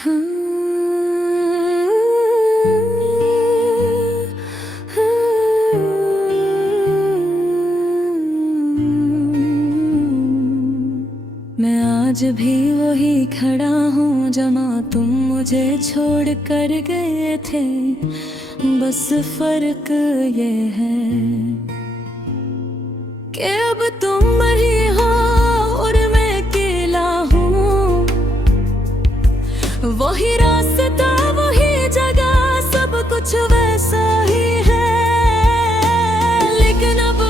मैं आज भी वही खड़ा हूँ जहाँ तुम मुझे छोड़ कर गए थे। बस फर्क ये है कि अब तुम ही हो और मैं अकेला हूँ। वही रास्ता वही जगह सब कुछ वैसा ही है, लेकिन अब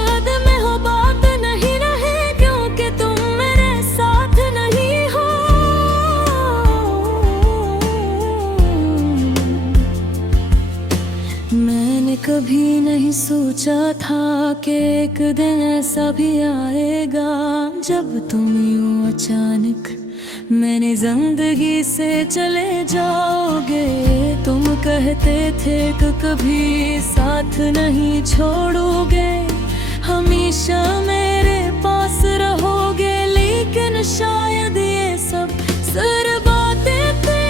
में हो बात नहीं रहे क्योंकि तुम मेरे साथ नहीं हो। मैंने कभी नहीं सोचा था कि एक दिन ऐसा भी आएगा जब तुम यूं अचानक मैंने जिंदगी से चले जाओगे। तुम कहते थे कि कभी साथ नहीं छोड़ोगे, हमेशा मेरे पास रहोगे, लेकिन शायद ये सब सिर्फ बातें थी।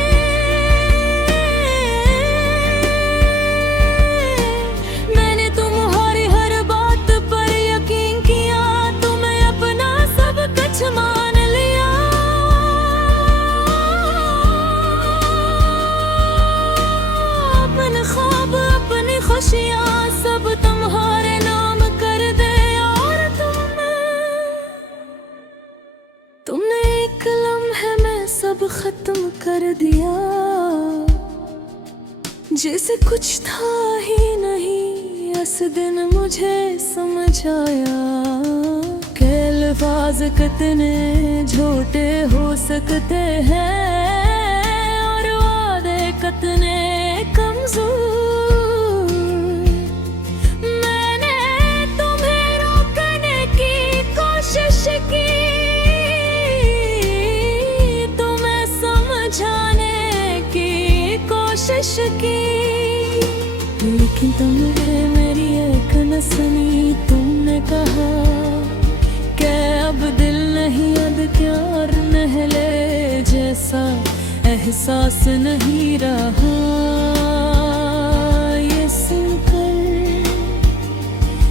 मैंने तुम्हारी हर बात पर यकीन किया, तुम्हें अपना सब कुछ मान लिया। अपने ख्वाब अपनी खुशियाँ सब तुम्हारे नाम कर दे, और तुमने एक लम्हे में सब खत्म कर दिया, जैसे कुछ था ही नहीं। इस दिन मुझे समझ आया कि अल्फाज कितने झूठे हो सकते हैं और वादे कितने कमजोर। मैंने तुम्हें रोकने की कोशिश की, तुम्हें समझाने की कोशिश की, लेकिन तुमने मेरी एक न सुनी। तुमने कहा कि अब दिल नहीं, अब प्यार नहले जैसा एहसास नहीं रहा। ये सुनकर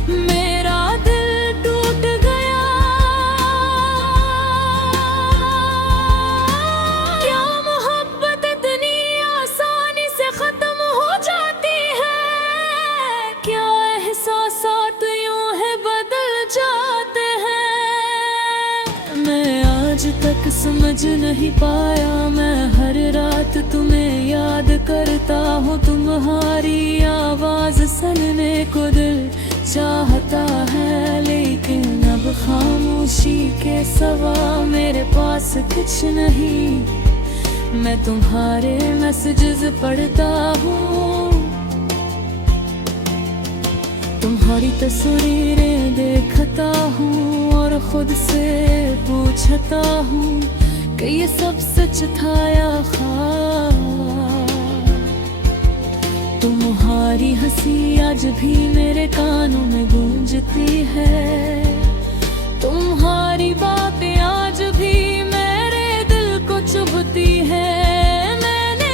मेरा दिल टूट गया। क्या मोहब्बत इतनी आसानी से खत्म हो जाती है? क्या एहसासात यूं है बदल जाते हैं? मैं आज तक समझ नहीं पाया, मैं हर रात तुम्हें याद करता हूँ। तुम्हारी आवाज सुनने को दिल चाहता है, लेकिन अब खामोशी के सिवा मेरे पास कुछ नहीं। मैं तुम्हारे मैसेजेस पढ़ता हूँ, तुम्हारी तस्वीरें देखता हूँ और खुद से पूछता हूँ कि ये सब सच था या ख्वाब। तुम्हारी हंसी आज भी मेरे कानों में गूंजती है, तुम्हारी बातें आज भी मेरे दिल को चुभती है। मैंने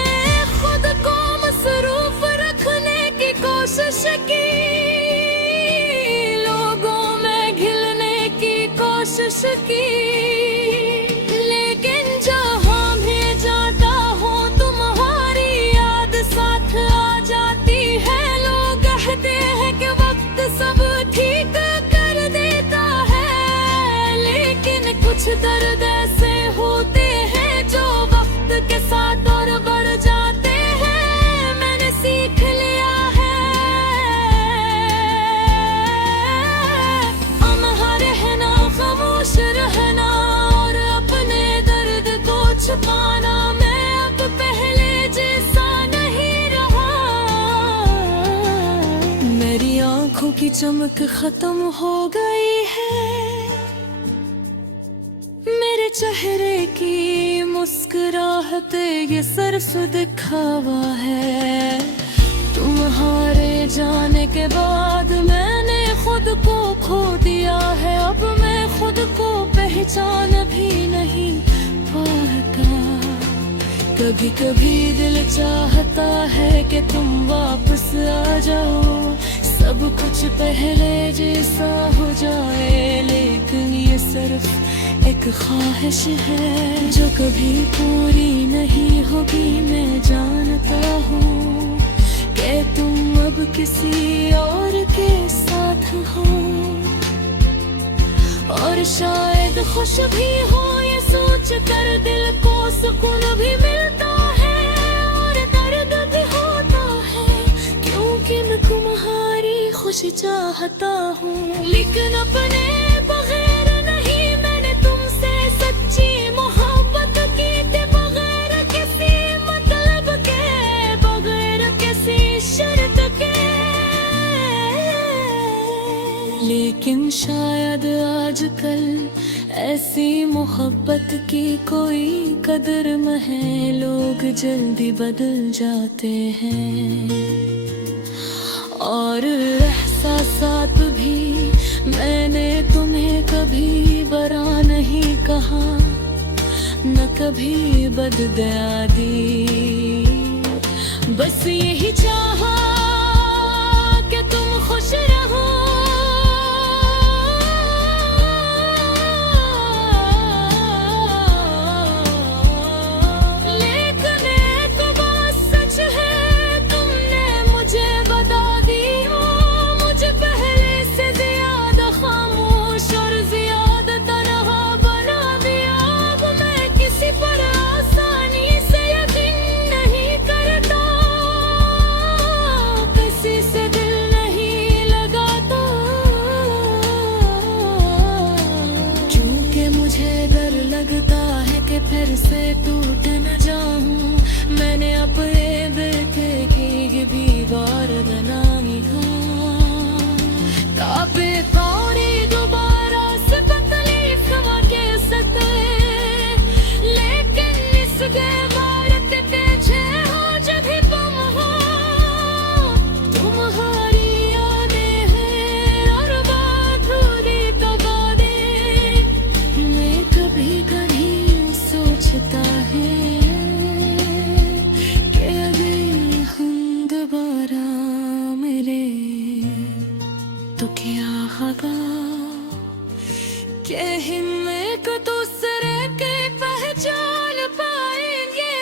खुद को मसरूफ रखने की कोशिश की, लोगों में घिलने की कोशिश की, लेकिन जहाँ भी जाता हूँ तुम्हारी याद साथ आ जाती है। लोग कहते हैं कि वक्त सब ठीक कर देता है, लेकिन कुछ दर्द ऐसे होते हैं जो वक्त के साथ और बढ़ जाते हैं। मैंने सीख लिया है रहना, खामोश रहना और अपने दर्द को छुपाना। मैं अब पहले जैसा नहीं रहा, मेरी आंखों की चमक खत्म हो गई है, मेरे चेहरे की मुस्कुराहट ये सिर्फ दिखावा है। तुम्हारे जाने के बाद मैंने खुद को खो दिया है, अब मैं खुद को पहचान भी नहीं पाता। कभी कभी दिल चाहता है कि तुम वापस आ जाओ, सब कुछ पहले जैसा हो जाए, लेकिन ये सिर्फ एक ख्वाहिश है जो कभी पूरी नहीं होगी। मैं जानता हूँ कि तुम अब किसी और के साथ हो, और शायद खुश भी हो ये सोच कर दिल को सुकून भी मिलता है, और दर्द भी होता है क्योंकि मैं तुम्हारी खुशी चाहता हूँ। लेकिन अपने बगैर नहीं मैंने तुमसे सच्ची मोहब्बत की थी, बगैर किसी मतलब के, बगैर किसी शर्त के। लेकिन शायद आजकल ऐसी मोहब्बत की कोई कदर में है, लोग जल्दी बदल जाते हैं, और एहसासात भी मैंने तुम्हें कभी बरा नहीं कहा, न कभी बददुआ दी। बस यही चाहा कि तुम खुश रहो, फिर से टूट न जाऊं। मैंने अपने बेटे की दीवार बनाई कापे तौरी दोबारा से तकलीफ के सते, लेकिन इस भारत पीछे हो जब भी तुम हो, तुम्हारी यादें हैं और बाधुरी तबादे। मैं कभी कभी सोचता है कि अगर हम दोबारा मिले तो क्या होगा, कि हम एक दूसरे की पहचान पाएंगे।